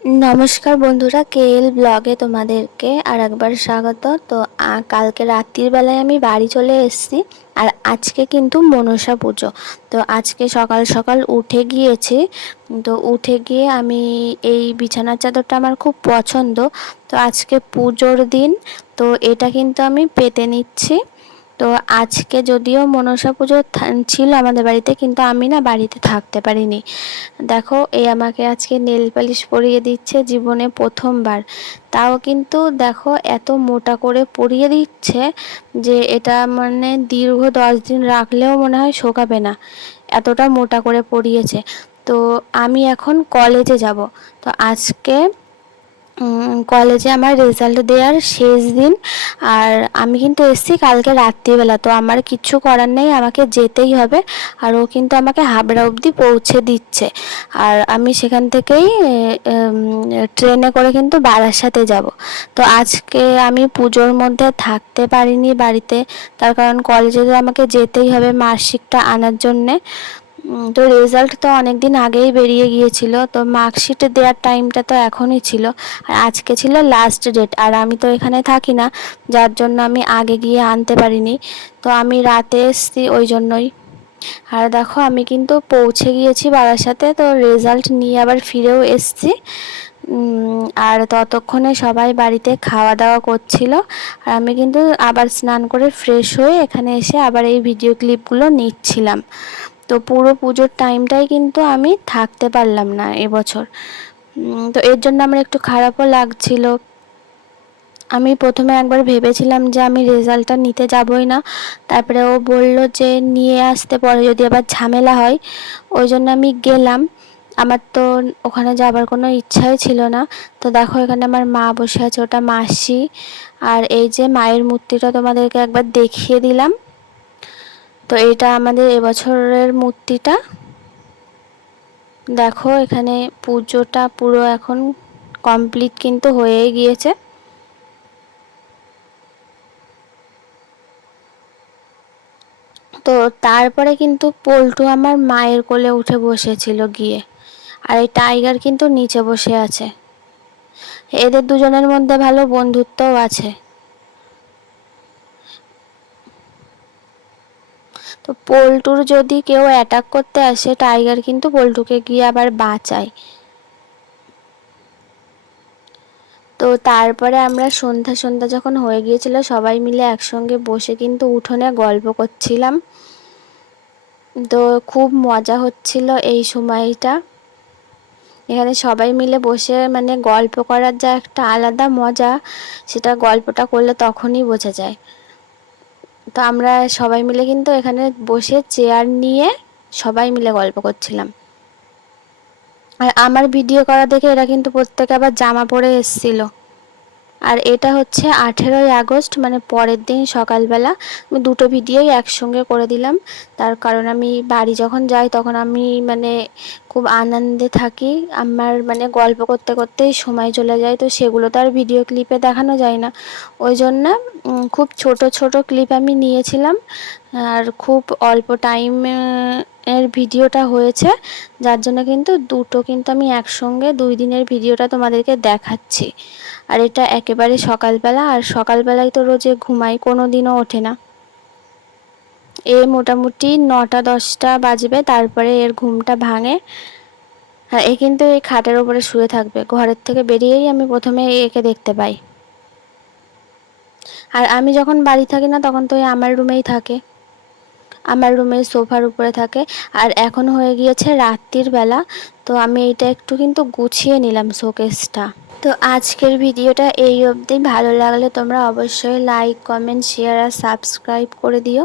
নমস্কার বন্ধুরা, কেএল ব্লগে তোমাদেরকে আর একবার স্বাগত। তো কালকে রাত্রির বেলায় আমি বাড়ি চলে এসেছি আর আজকে কিন্তু মনসা পুজো। তো, আজকে সকাল সকাল উঠে গিয়েছি। তো, উঠে গিয়ে আমি এই বিছানার চাদরটা আমার খুব পছন্দ। তো, আজকে পুজোর দিন, তো এটা কিন্তু আমি পেতে নিচ্ছি। তো আজকে যদিও মনসা পুজো ছিল আমাদের বাড়িতে, কিন্তু আমি না বাড়িতে থাকতে পারিনি। দেখো, এই আমাকে আজকে নেল পালিশ পরিয়ে দিচ্ছে জীবনে প্রথমবার। তাও কিন্তু দেখো, এত মোটা করে পরিয়ে দিচ্ছে যে এটা মানে দীর্ঘ দশ দিন রাখলেও মনে হয় শোকাবে না। এতটা মোটা করে পরিয়েছে। তো আমি এখন কলেজে যাব। তো আজকে কলেজে আমার রেজাল্ট দেওয়ার শেষ দিন আর আমি কিন্তু এসছি কালকে রাত্রিবেলা, তো আমার কিচ্ছু করার নেই, আমাকে যেতেই হবে। আর ও কিন্তু আমাকে হাবড়া অবধি পৌঁছে দিচ্ছে। আর আমি সেখান থেকেই ট্রেনে করে কিন্তু বারাসাতে যাব। তো আজকে আমি পুজোর মধ্যে থাকতে পারিনি বাড়িতে, তার কারণ কলেজে তো আমাকে যেতেই হবে মার্কশিটটা আনার জন্যে। তো রেজাল্ট তো অনেক দিন আগেই বেরিয়ে গিয়েছিল, তো মার্কশিট দেওয়ার টাইমটা তো এখনই ছিল। আর আজকে ছিল লাস্ট ডেট আর আমি তো এখানে থাকি না, যার জন্য আমি আগে গিয়ে আনতে পারিনি। তো আমি রাতে এসছি ওই জন্যই। আর দেখো, আমি কিন্তু পৌঁছে গিয়েছি বাবার সাথে তো রেজাল্ট নিয়ে আবার ফিরেও এসছি। আর ততক্ষণে সবাই বাড়িতে খাওয়া দাওয়া করছিল। আর আমি কিন্তু আবার স্নান করে ফ্রেশ হয়ে এখানে এসে আবার এই ভিডিও ক্লিপগুলো নিচ্ছিলাম। তো পুরো পুজোর টাইমটাই কিন্তু আমি থাকতে পারলাম না এবছর। তো এর জন্য আমার একটু খারাপও লাগছিল। আমি প্রথমে একবার ভেবেছিলাম যে আমি রেজাল্টটা নিতে যাবই না। তারপরে ও বলল যে নিয়ে আসতে পরে যদি আবার ঝামেলা হয়, ওই জন্য আমি গেলাম। আমার তো ওখানে যাবার কোনো ইচ্ছাই ছিল না। তো দেখো এখানে আমার মা বসে আছে, ওটা মাসি। আর এই যে মায়ের মূর্তিটা তোমাদেরকে একবার দেখিয়ে দিলাম। তো এটা আমাদের এবছরের মূর্তিটা। দেখো, এখানে পুজোটা পুরো এখন কমপ্লিট কিন্তু হয়েই গিয়েছে। তো তারপরে কিন্তু পল্টু আমার মায়ের কোলে উঠে বসেছিল গিয়ে। আর এই টাইগার কিন্তু নিচে বসে আছে। এদের দুজনের মধ্যে ভালো বন্ধুত্বও আছে। তো পল্টুর যদি কেউ অ্যাটাক করতে আসে টাইগার কিন্তু পল্টুকে গিয়ে আবার বাঁচায়। তো তারপরে আমরা সন্ধ্যা সন্ধ্যা যখন হয়ে গিয়েছিল, সবাই মিলে একসঙ্গে বসে কিন্তু উঠোনে গল্প করছিলাম। তো খুব মজা হচ্ছিল এই সময়টা। এখানে সবাই মিলে বসে মানে গল্প করার যা একটা আলাদা মজা, সেটা গল্পটা করলে তখনই বোঝা যায়। তো আমরা সবাই মিলে কিন্তু এখানে বসে চেয়ার নিয়ে সবাই মিলে গল্প করছিলাম। আর আমার ভিডিও করা দেখে এরা কিন্তু প্রত্যেকে আবার জামা পরে এসছিল। আর এটা হচ্ছে আঠেরোই আগস্ট মানে পরের দিন সকালবেলা। আমি দুটো ভিডিওই একসঙ্গে করে দিলাম। তার কারণ আমি বাড়ি যখন যাই তখন আমি মানে খুব আনন্দে থাকি। আমার মানে গল্প করতে করতেই সময় চলে যায়। তো সেগুলো তো আর ভিডিও ক্লিপে দেখানো যায় না। ওই জন্য খুব ছোট ছোট ক্লিপ আমি নিয়েছিলাম। আর খুব অল্প টাইম এর ভিডিওটা হয়েছে, যার জন্য কিন্তু দুটো কিন্তু আমি একসঙ্গে দুই দিনের ভিডিওটা তোমাদেরকে দেখাচ্ছি। আর এটা একেবারে সকালবেলা, আর সকালবেলায় তো রোজে ঘুমাই কোনো দিনও ওঠে না। এ মোটামুটি নটা, দশটা বাজবে, তারপরে এর ঘুমটা ভাঙে। আর এ কিন্তু এই খাটের ওপরে শুয়ে থাকবে। ঘরের থেকে বেরিয়েই আমি প্রথমে একে দেখতে পাই। আর আমি যখন বাড়ি থাকি না, তখন তো এই আমার রুমেই থাকে। আমার রুমের সোফার উপরে থাকে। আর এখন হয়ে গিয়েছে রাত্রির বেলা, তো আমি এটা একটু কিন্তু গুছিয়ে নিলাম শোকেসটা। তো আজকের ভিডিওটা এই অবধি। ভালো লাগলে তোমরা অবশ্যই লাইক কমেন্ট শেয়ার আর সাবস্ক্রাইব করে দিও।